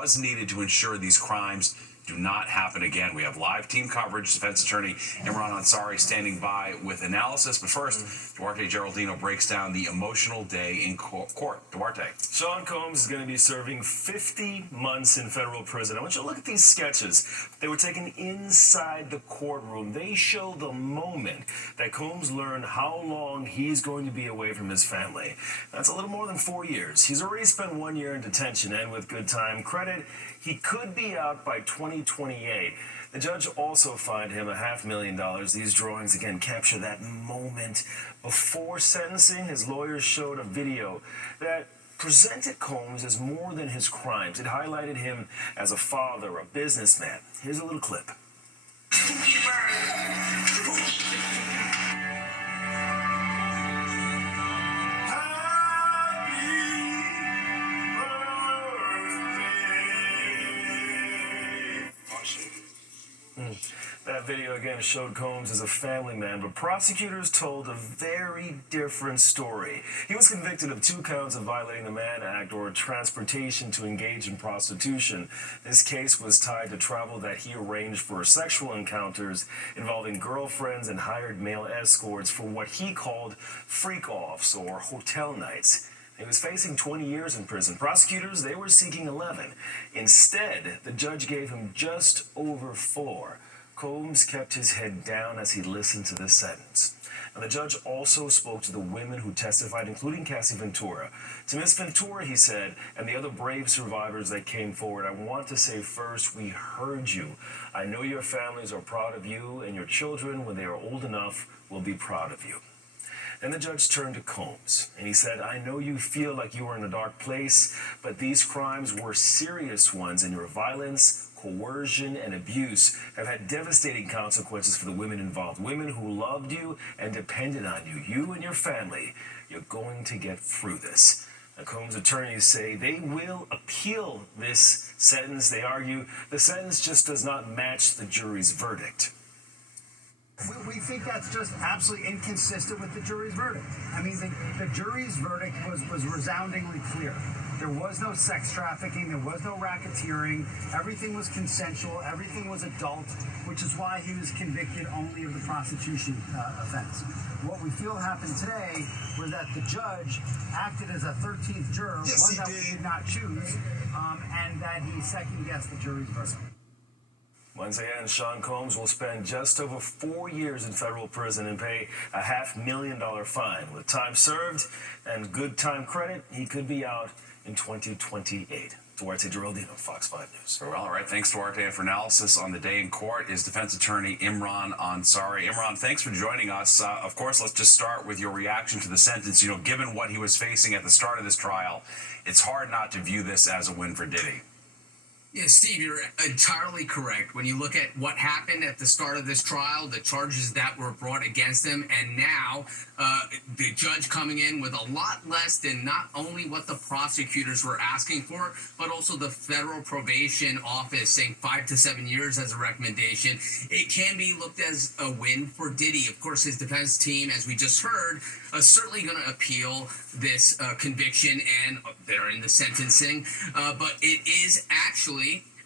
was needed to ensure these crimes do not happen again. We have live team coverage. Defense attorney Imran Ansari standing by with analysis. But first, Duarte Geraldino breaks down the emotional day in court. Duarte. Sean Combs is going to be serving 50 months in federal prison. I want you to look at these sketches. They were taken inside the courtroom. They show the moment that Combs learned how long he's going to be away from his family. That's a little more than 4 years. He's already spent 1 year in detention, and with good time credit, he could be out by 2028. The judge also fined him $500,000. These drawings, again, capture that moment before sentencing. His lawyers showed a video that presented Combs as more than his crimes. It highlighted him as a father, a businessman. Here's a little clip. That video again showed Combs as a family man, but prosecutors told a very different story. He was convicted of 2 counts of violating the Mann Act or transportation to engage in prostitution. This case was tied to travel that he arranged for sexual encounters involving girlfriends and hired male escorts for what he called freak-offs or hotel nights. He was facing 20 years in prison. Prosecutors, they were seeking 11. Instead, the judge gave him just over 4. Combs kept his head down as he listened to this sentence. And the judge also spoke to the women who testified, including Cassie Ventura. To Miss Ventura, he said, and the other brave survivors that came forward, I want to say first, we heard you. I know your families are proud of you, and your children, when they are old enough, will be proud of you. Then the judge turned to Combs, and he said, I know you feel like you are in a dark place, but these crimes were serious ones, and your violence, coercion, and abuse have had devastating consequences for the women involved, women who loved you and depended on you, you and your family. You're going to get through this. The Combs attorneys say they will appeal this sentence. They argue the sentence just does not match the jury's verdict. We think that's just absolutely inconsistent with the jury's verdict. I mean, the jury's verdict was resoundingly clear. There was no sex trafficking. There was no racketeering. Everything was consensual. Everything was adult, which is why he was convicted only of the prostitution offense. What we feel happened today was that the judge acted as a 13th juror, one that we did not choose, and that he second-guessed the jury's verdict. Once again, Sean Combs will spend just over 4 years in federal prison and pay a $500,000 fine. With time served and good time credit, he could be out in 2028. Duarte Geraldino, Fox 5 News. Well, all right. Thanks, Duarte. And for analysis on the day in court is defense attorney Imran Ansari. Imran, thanks for joining us. Of course, let's just start with your reaction to the sentence. You know, given what he was facing at the start of this trial, it's hard not to view this as a win for Diddy. Yeah, Steve, you're entirely correct. When you look at what happened at the start of this trial, the charges that were brought against him, and now the judge coming in with a lot less than not only what the prosecutors were asking for, but also the federal probation office saying 5 to 7 years as a recommendation. It can be looked as a win for Diddy. Of course, his defense team, as we just heard, certainly going to appeal this conviction, and they're in the sentencing. But it is actually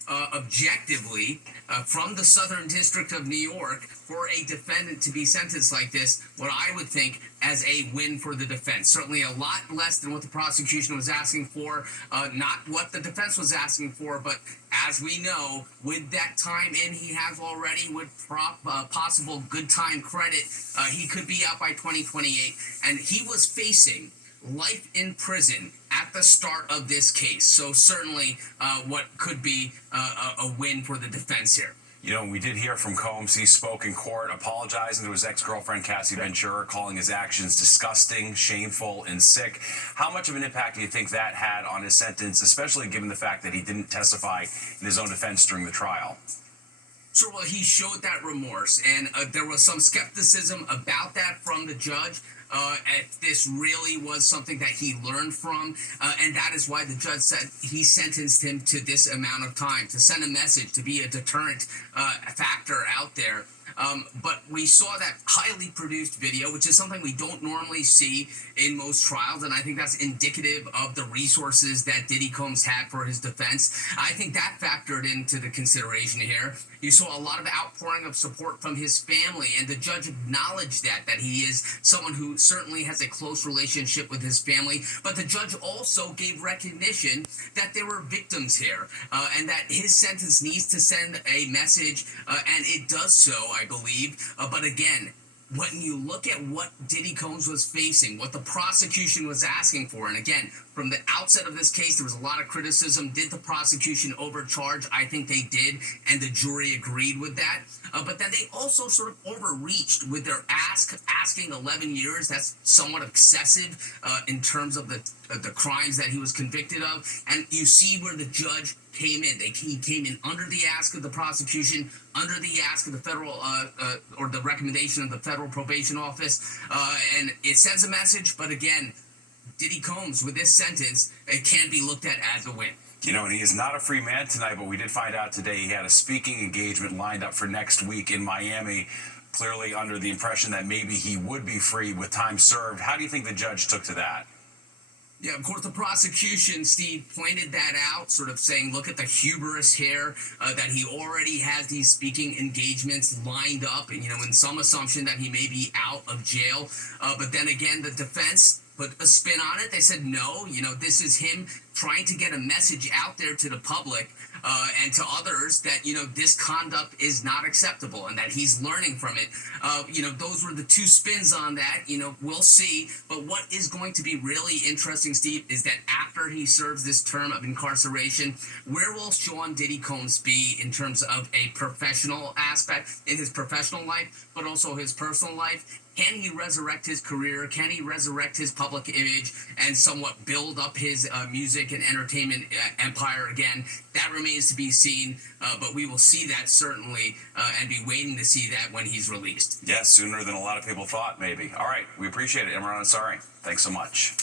objectively from the Southern District of New York for a defendant to be sentenced like this, what I would think as a win for the defense. Certainly a lot less than what the prosecution was asking for, not what the defense was asking for, but as we know, with that time in he has already, with possible good time credit, he could be out by 2028, and he was facing life in prison at the start of this case. So certainly what could be a win for the defense here. You know, we did hear from Combs. He spoke in court apologizing to his ex-girlfriend, Cassie Ventura, calling his actions disgusting, shameful, and sick. How much of an impact do you think that had on his sentence, especially given the fact that he didn't testify in his own defense during the trial? Sure, well, he showed that remorse, and there was some skepticism about that from the judge. If this really was something that he learned from, and that is why the judge said he sentenced him to this amount of time, to send a message, to be a deterrent factor out there But we saw that highly produced video, which is something we don't normally see in most trials, and I think that's indicative of the resources that Diddy Combs had for his defense. I think that factored into the consideration here. You saw a lot of outpouring of support from his family, and the judge acknowledged that he is someone who certainly has a close relationship with his family. But the judge also gave recognition that there were victims here, and that his sentence needs to send a message, and it does so, I believe. But again, when you look at what Diddy Combs was facing, what the prosecution was asking for, and again, from the outset of this case, there was a lot of criticism. Did the prosecution overcharge? I think they did, and the jury agreed with that. But then they also sort of overreached with their asking 11 years. That's somewhat excessive in terms of the crimes that he was convicted of. And you see where the judge came in. He came in under the ask of the prosecution, under the ask of the federal or the recommendation of the federal probation office, and it sends a message. But again, Diddy Combs, with this sentence, it can be looked at as a win. You know, and he is not a free man tonight, but we did find out today he had a speaking engagement lined up for next week in Miami, clearly under the impression that maybe he would be free with time served. How do you think the judge took to that? Yeah, of course, the prosecution, Steve, pointed that out, sort of saying, look at the hubris here, that he already has these speaking engagements lined up, and, in some assumption that he may be out of jail. But then again, the defense put a spin on it. They said, no, this is him trying to get a message out there to the public and to others that, this conduct is not acceptable and that he's learning from it. Those were the two spins on that. We'll see. But what is going to be really interesting, Steve, is that after he serves this term of incarceration, where will Sean Diddy Combs be in terms of a professional aspect in his professional life, but also his personal life? Can he resurrect his career? Can he resurrect his public image and somewhat build up his music and entertainment empire again? That remains to be seen, but we will see that certainly and be waiting to see that when he's released. Yes, sooner than a lot of people thought, maybe. All right, we appreciate it. Imran Ansari, thanks so much.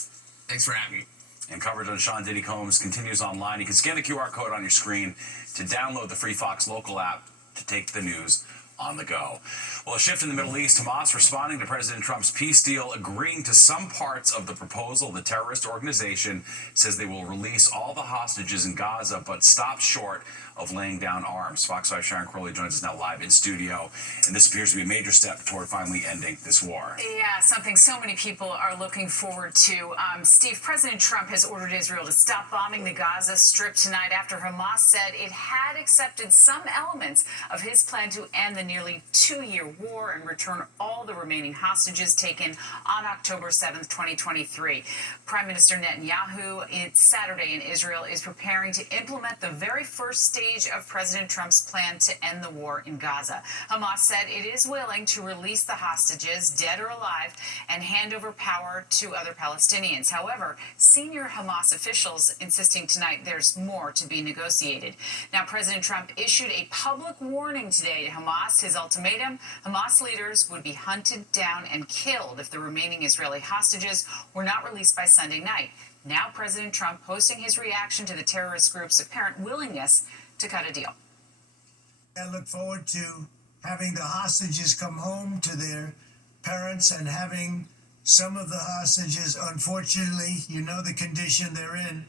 Thanks for having me. And coverage on Sean Diddy Combs continues online. You can scan the QR code on your screen to download the free Fox Local app to take the news on the go. Well, a shift in the Middle East, Hamas responding to President Trump's peace deal, agreeing to some parts of the proposal. The terrorist organization says they will release all the hostages in Gaza, but stop short of laying down arms. Fox 5 Sharon Crowley joins us now live in studio, and this appears to be a major step toward finally ending this war. Yeah, something so many people are looking forward to. Steve, President Trump has ordered Israel to stop bombing the Gaza Strip tonight after Hamas said it had accepted some elements of his plan to end the nearly 2-year war and return all the remaining hostages taken on October 7th, 2023. Prime Minister Netanyahu, it's Saturday in Israel, is preparing to implement the very first stage of President Trump's plan to end the war in Gaza. Hamas said it is willing to release the hostages, dead or alive, and hand over power to other Palestinians. However, senior Hamas officials insisting tonight there's more to be negotiated. Now, President Trump issued a public warning today to Hamas. His ultimatum: Hamas leaders would be hunted down and killed if the remaining Israeli hostages were not released by Sunday night. Now, President Trump posting his reaction to the terrorist group's apparent willingness to cut a deal. I look forward to having the hostages come home to their parents and having some of the hostages, unfortunately, the condition they're in,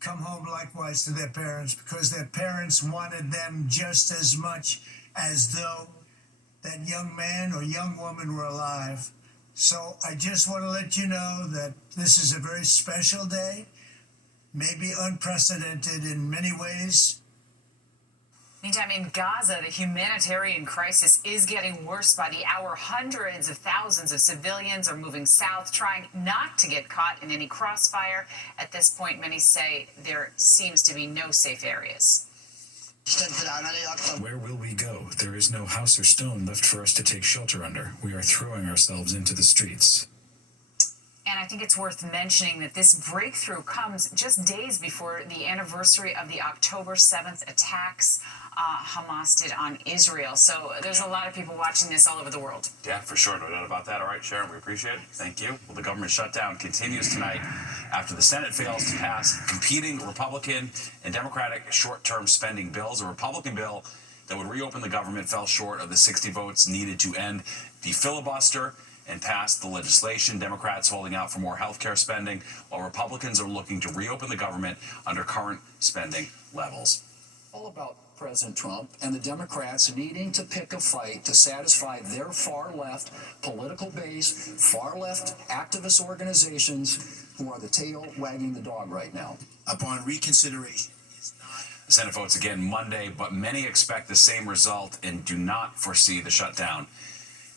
come home likewise to their parents, because their parents wanted them just as much as though that young man or young woman were alive. So I just want to let you know that this is a very special day, maybe unprecedented in many ways. Meantime, in Gaza, the humanitarian crisis is getting worse by the hour. Hundreds of thousands of civilians are moving south, trying not to get caught in any crossfire. At this point, many say there seems to be no safe areas. Where will we go? There is no house or stone left for us to take shelter under. We are throwing ourselves into the streets. And I think it's worth mentioning that this breakthrough comes just days before the anniversary of the October 7th attacks Hamas did on Israel. So there's a lot of people watching this all over the world. Yeah, for sure. No doubt about that. All right, Sharon, we appreciate it. Thank you. Well, the government shutdown continues tonight after the Senate fails to pass competing Republican and Democratic short-term spending bills. A Republican bill that would reopen the government fell short of the 60 votes needed to end the filibuster and pass the legislation. Democrats holding out for more health care spending, while Republicans are looking to reopen the government under current spending levels. All about President Trump and the Democrats needing to pick a fight to satisfy their far left political base, far left activist organizations who are the tail wagging the dog right now. Upon reconsideration. The Senate votes again Monday, but many expect the same result and do not foresee the shutdown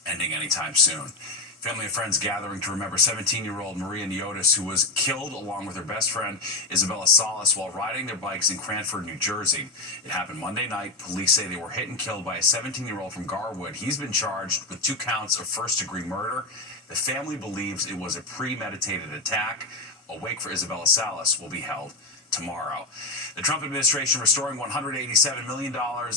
ending anytime soon. Family and friends gathering to remember 17-year-old Maria Niotis, who was killed along with her best friend Isabella Salas while riding their bikes in Cranford, New Jersey. It happened Monday night. Police say they were hit and killed by a 17-year-old from Garwood. He's been charged with 2 counts of first-degree murder. The family believes it was a premeditated attack. A wake for Isabella Salas will be held tomorrow. The Trump administration restoring $187 million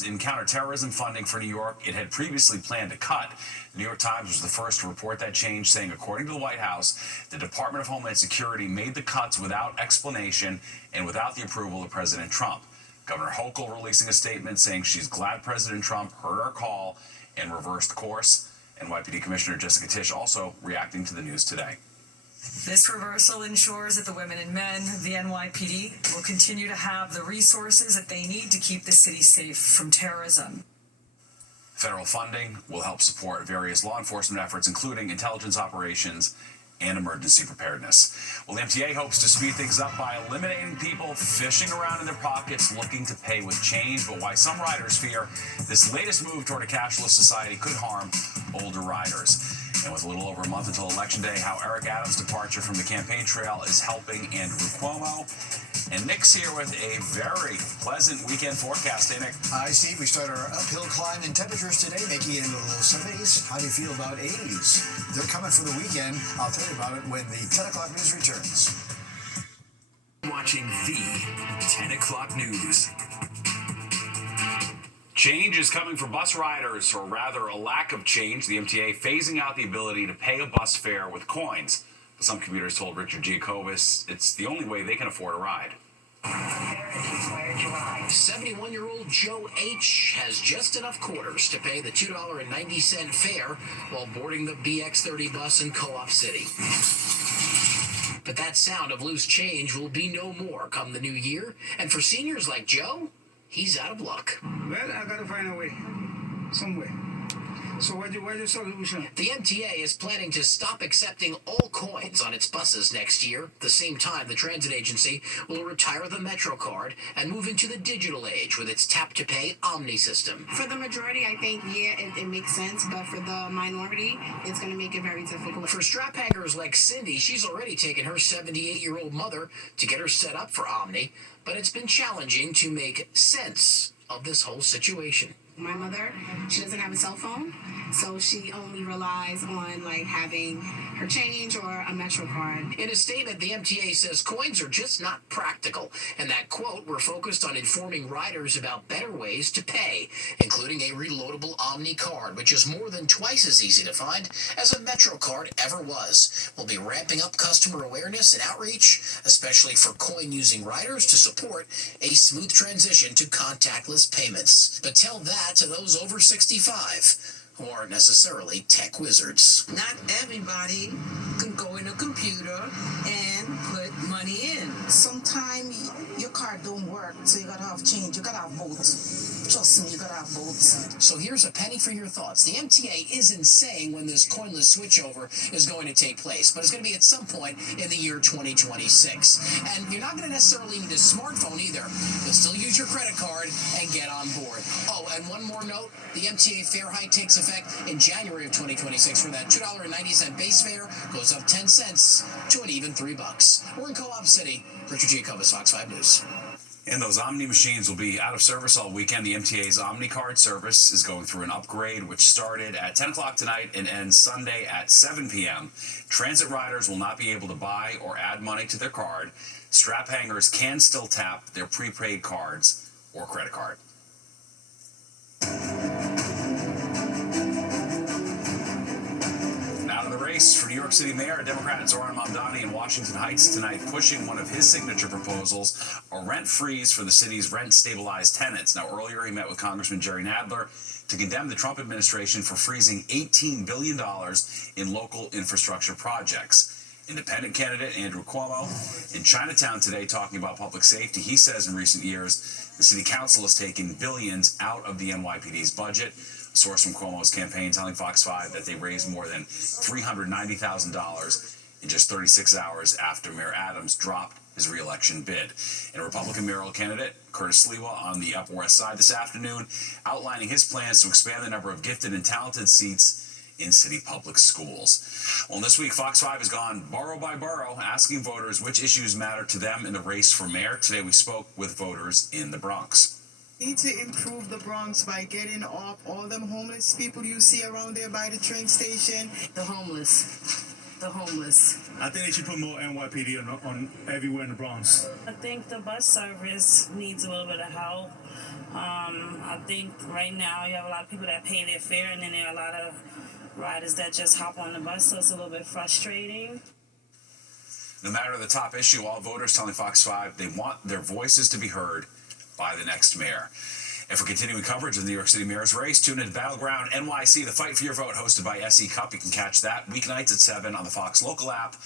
in counterterrorism funding for New York it had previously planned to cut. The New York Times was the first to report that change, saying, according to the White House, the Department of Homeland Security made the cuts without explanation and without the approval of President Trump. Governor Hochul releasing a statement saying she's glad President Trump heard our call and reversed course. NYPD Commissioner Jessica Tisch also reacting to the news today. This reversal ensures that the women and men of the NYPD will continue to have the resources that they need to keep the city safe from terrorism. Federal funding will help support various law enforcement efforts, including intelligence operations and emergency preparedness. Well, the MTA hopes to speed things up by eliminating people fishing around in their pockets looking to pay with change, but why some riders fear this latest move toward a cashless society could harm older riders. And with a little over a month until Election Day, how Eric Adams' departure from the campaign trail is helping Andrew Cuomo. And Nick's here with a very pleasant weekend forecast. Hey, Nick. Hi, Steve. We start our uphill climb in temperatures today, making it into the low 70s. How do you feel about 80s? They're coming for the weekend. I'll tell you about it when the 10 o'clock news returns. Watching the 10 o'clock news. Change is coming for bus riders, or rather a lack of change. The MTA phasing out the ability to pay a bus fare with coins. But some commuters told Richard Giacobbe it's the only way they can afford a ride. 71-year-old Joe H. has just enough quarters to pay the $2.90 fare while boarding the BX30 bus in Co-op City. But that sound of loose change will be no more come the new year. And for seniors like Joe, he's out of luck. Well, I gotta find a way, some way. So what's your solution? The MTA is planning to stop accepting all coins on its buses next year. At the same time, the transit agency will retire the Metro card and move into the digital age with its tap-to-pay Omni system. For the majority, I think, it makes sense, but for the minority, it's going to make it very difficult. For strap hangers like Cindy, she's already taken her 78-year-old mother to get her set up for Omni, but it's been challenging to make sense of this whole situation. My mother, she doesn't have a cell phone, so she only relies on having her change or a Metro card. In a statement, the MTA says coins are just not practical, and that, quote, we're focused on informing riders about better ways to pay, including a reloadable Omni card, which is more than twice as easy to find as a Metro card ever was. We'll be ramping up customer awareness and outreach, especially for coin-using riders, to support a smooth transition to contactless payments. But tell that to those over 65 who aren't necessarily tech wizards. Not everybody can go in a computer and put money in. Sometimes your card don't work, so you gotta have change. You gotta have both. Trust me, you gotta have both. So here's a penny for your thoughts. The MTA isn't saying when this coinless switchover is going to take place, but it's going to be at some point in the year 2026. And you're not going to necessarily need a smartphone either. You'll still use your credit card and get on board. Oh, and one more note, the MTA fare hike takes effect in January of 2026, where that $2.90 base fare goes up 10 cents to an even $3. We're in Co-op City. Richard Giacobbe, Fox 5 News. And those Omni machines will be out of service all weekend. The MTA's Omni card service is going through an upgrade, which started at 10 o'clock tonight and ends Sunday at 7 p.m. Transit riders will not be able to buy or add money to their card. Strap hangers can still tap their prepaid cards or credit card. Now to the race. race for New York City Mayor, Democrat Zoran Mamdani in Washington Heights tonight, pushing one of his signature proposals, a rent freeze for the city's rent-stabilized tenants. Now, earlier he met with Congressman Jerry Nadler to condemn the Trump administration for freezing $18 billion in local infrastructure projects. Independent candidate Andrew Cuomo in Chinatown today talking about public safety. He says in recent years, the city council has taken billions out of the NYPD's budget. A source from Cuomo's campaign telling Fox 5 that they raised more than $390,000 in just 36 hours after Mayor Adams dropped his re-election bid. And Republican mayoral candidate Curtis Sliwa on the Upper West Side this afternoon outlining his plans to expand the number of gifted and talented seats in city public schools. Well, this week, Fox 5 has gone borough by borough, asking voters which issues matter to them in the race for mayor. Today, we spoke with voters in the Bronx. We need to improve the Bronx by getting off all them homeless people you see around there by the train station. The homeless. I think they should put more NYPD on everywhere in the Bronx. I think the bus service needs a little bit of help. I think right now you have a lot of people that pay their fare, and then there are a lot of riders that just hop on the bus, so it's a little bit frustrating. No matter the top issue, all voters telling Fox 5 they want their voices to be heard by the next mayor. And for continuing coverage of the New York City mayor's race, tune into Battleground NYC, the Fight for Your Vote, hosted by SE Cup. You can catch that weeknights at 7 on the Fox local app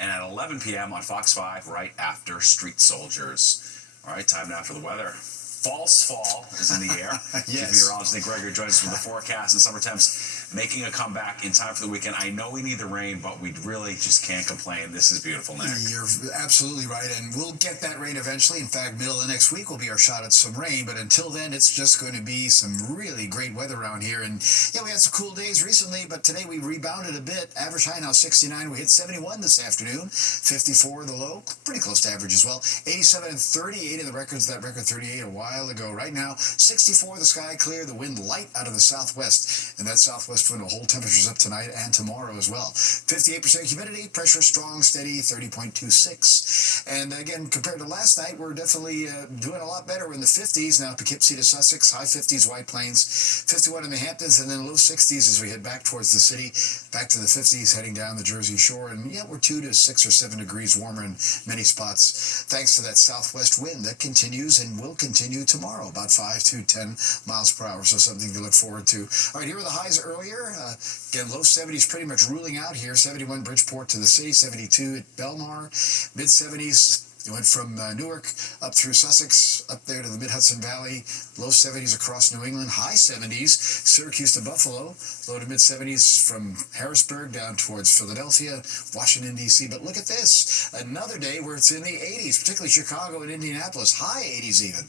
and at 11 p.m. on Fox 5 right after Street Soldiers. All right, time now for the weather. False fall is in the air. Yes. Meteorologist Nick Gregory joins us with the forecast and summer temps making a comeback in time for the weekend. I know we need the rain, but we really just can't complain. This is beautiful, Nick. You're absolutely right, and we'll get that rain eventually. In fact, middle of next week will be our shot at some rain, but until then, it's just going to be some really great weather around here. And yeah, we had some cool days recently, but today we rebounded a bit. Average high now 69. We hit 71 this afternoon. 54 the low, pretty close to average as well. 87 and 38 in the records. That record 38 a while ago. Right now, 64, the sky clear, the wind light out of the southwest, and that southwest wind will hold temperatures up tonight and tomorrow as well. 58% humidity, pressure strong, steady, 30.26. And again, compared to last night, we're definitely doing a lot better. We're in the 50s now, Poughkeepsie to Sussex, high 50s, White Plains, 51 in the Hamptons, and then low 60s as we head back towards the city, back to the 50s, heading down the Jersey Shore. And yeah, we're 2 to 6 or 7 degrees warmer in many spots, thanks to that southwest wind that continues and will continue tomorrow, about 5 to 10 miles per hour. So something to look forward to. All right, here were the highs earlier. Again, low 70s pretty much ruling out here. 71 Bridgeport to the city, 72 at Belmar, mid 70s. You went from Newark up through Sussex, up there to the Mid-Hudson Valley, low 70s across New England, high 70s, Syracuse to Buffalo, low to mid-70s from Harrisburg down towards Philadelphia, Washington, D.C. But look at this, another day where it's in the 80s, particularly Chicago and Indianapolis, high 80s even.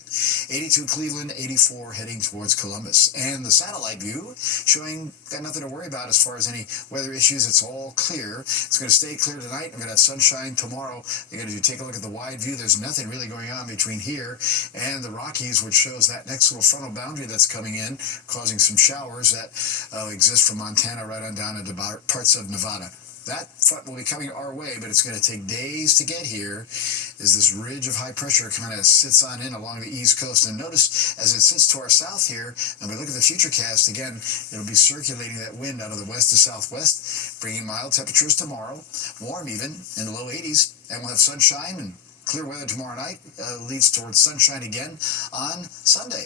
82 Cleveland, 84 heading towards Columbus. And the satellite view showing got nothing to worry about as far as any weather issues. It's all clear. It's going to stay clear tonight. We're going to have sunshine tomorrow. You're going to take a look at the wide view. There's nothing really going on between here and the Rockies, which shows that next little frontal boundary that's coming in, causing some showers that exist from Montana right on down into parts of Nevada. That front will be coming our way, but it's going to take days to get here as this ridge of high pressure kind of sits on in along the East Coast. And notice as it sits to our south here, and we look at the futurecast again, it'll be circulating that wind out of the west to southwest, bringing mild temperatures tomorrow, warm even in the low 80s, and we'll have sunshine and clear weather tomorrow night. Leads towards sunshine again on Sunday.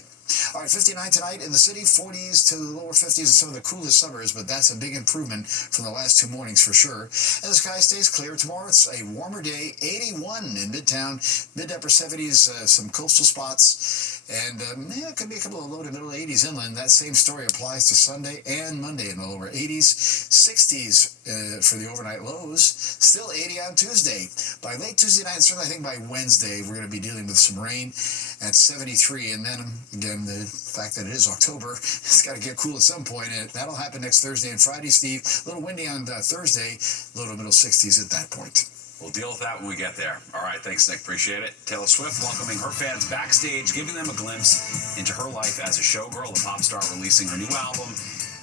All right, 59 tonight in the city, 40s to the lower 50s in some of the coolest suburbs, but that's a big improvement from the last 2 mornings for sure. And the sky stays clear. Tomorrow it's a warmer day, 81 in Midtown, mid to upper 70s, some coastal spots. And it could be a couple of low to middle 80s inland. That same story applies to Sunday and Monday in the lower 80s. 60s for the overnight lows. Still 80 on Tuesday. By late Tuesday night, and certainly I think by Wednesday, we're going to be dealing with some rain at 73. And then, again, the fact that it is October, it's got to get cool at some point. And that'll happen next Thursday and Friday, Steve. A little windy on Thursday, low to middle 60s at that point. We'll deal with that when we get there. All right, thanks, Nick. Appreciate it. Taylor Swift welcoming her fans backstage, giving them a glimpse into her life as a showgirl, the pop star releasing her new album,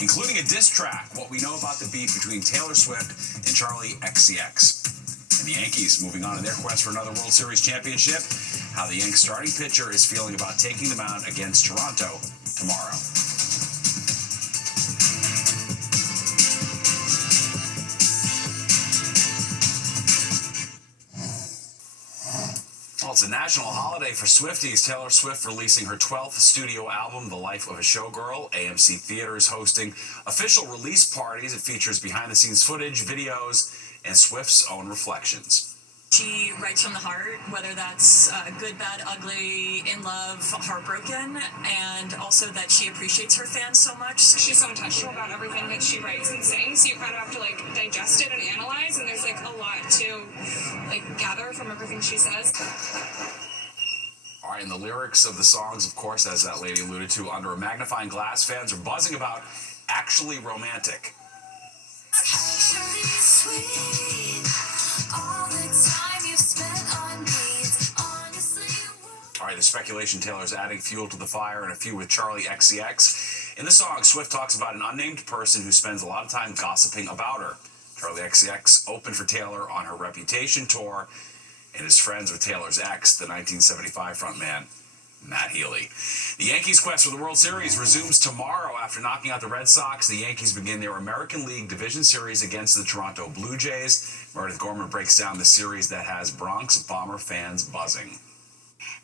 including a diss track, what we know about the beef between Taylor Swift and Charlie XCX. And the Yankees moving on in their quest for another World Series championship, how the Yanks starting pitcher is feeling about taking the mound against Toronto tomorrow. It's a national holiday for Swifties. Taylor Swift releasing her 12th studio album, The Life of a Showgirl. AMC Theaters hosting official release parties. It features behind-the-scenes footage, videos, and Swift's own reflections. She writes from the heart, whether that's good, bad, ugly, in love, heartbroken, and also that she appreciates her fans so much. She's so intentional about everything that she writes and sings, so you kind of have to like digest it and analyze, and there's like a lot to like gather from everything she says. All right, and the lyrics of the songs, of course, as that lady alluded to, under a magnifying glass, fans are buzzing about actually romantic. Actually sweet. All the time you've spent on me, it's honestly. All right, the speculation Taylor's adding fuel to the fire in a feud with Charlie XCX. In the song, Swift talks about an unnamed person who spends a lot of time gossiping about her. Charlie XCX opened for Taylor on her Reputation tour and is friends with Taylor's ex, the 1975 frontman, Matt Healy. The Yankees' quest for the World Series resumes tomorrow. After knocking out the Red Sox, the Yankees begin their American League Division Series against the Toronto Blue Jays. Meredith Gorman breaks down the series that has Bronx Bomber fans buzzing.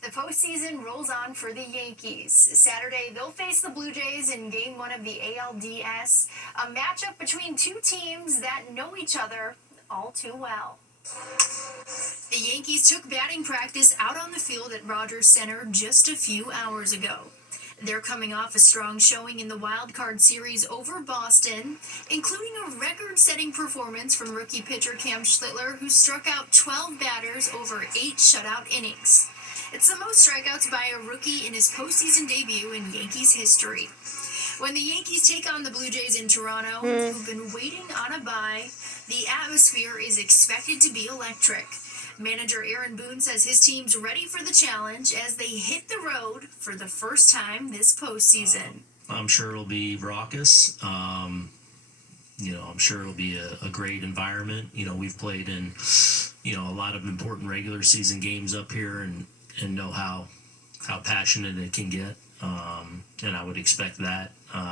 The postseason rolls on for the Yankees. Saturday, they'll face the Blue Jays in Game 1 of the ALDS, a matchup between two teams that know each other all too well. The Yankees took batting practice out on the field at Rogers Center just a few hours ago. They're coming off a strong showing in the Wild Card Series over Boston, including a record-setting performance from rookie pitcher Cam Schlittler, who struck out 12 batters over 8 shutout innings. It's the most strikeouts by a rookie in his postseason debut in Yankees history. When the Yankees take on the Blue Jays in Toronto, who've been waiting on a bye, the atmosphere is expected to be electric. Manager Aaron Boone says his team's ready for the challenge as they hit the road for the first time this postseason. I'm sure it'll be raucous. I'm sure it'll be a great environment. We've played in, a lot of important regular season games up here and know how passionate it can get. And I would expect that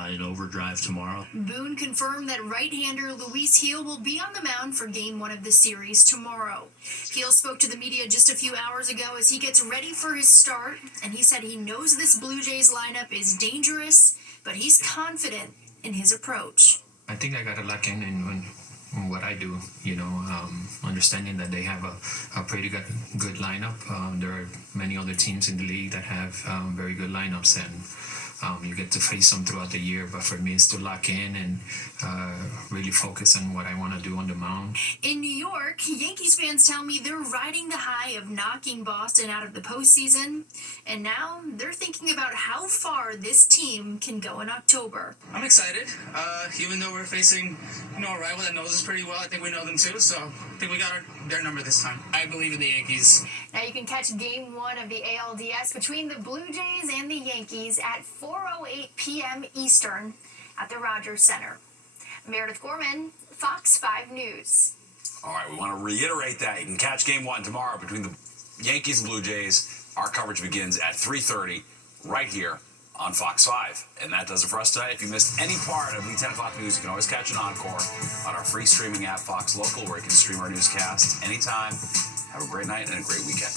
in overdrive tomorrow. Boone confirmed that right-hander Luis Gil will be on the mound for Game 1 of the series tomorrow. Gil spoke to the media just a few hours ago as he gets ready for his start, and he said he knows this Blue Jays lineup is dangerous, but he's confident in his approach. I think I got to lock in what I do, understanding that they have a pretty good lineup. There are many other teams in the league that have very good lineups, and you get to face them throughout the year. But for me, it's to lock in and really focus on what I want to do on the mound. In New York, Yankees fans tell me they're riding the high of knocking Boston out of the postseason, and now they're thinking about how far this team can go in October. I'm excited. Even though we're facing, a rival that knows us pretty well, I think we know them too. So I think we got their number this time. I believe in the Yankees. Now you can catch Game 1 of the ALDS between the Blue Jays and the Yankees at 4:08 p.m. Eastern at the Rogers Center. Meredith Gorman, Fox 5 News. All right, we want to reiterate that. You can catch Game 1 tomorrow between the Yankees and Blue Jays. Our coverage begins at 3:30 right here on Fox 5. And that does it for us tonight. If you missed any part of the 10 o'clock news, you can always catch an encore on our free streaming app, Fox Local, where you can stream our newscasts anytime. Have a great night and a great weekend.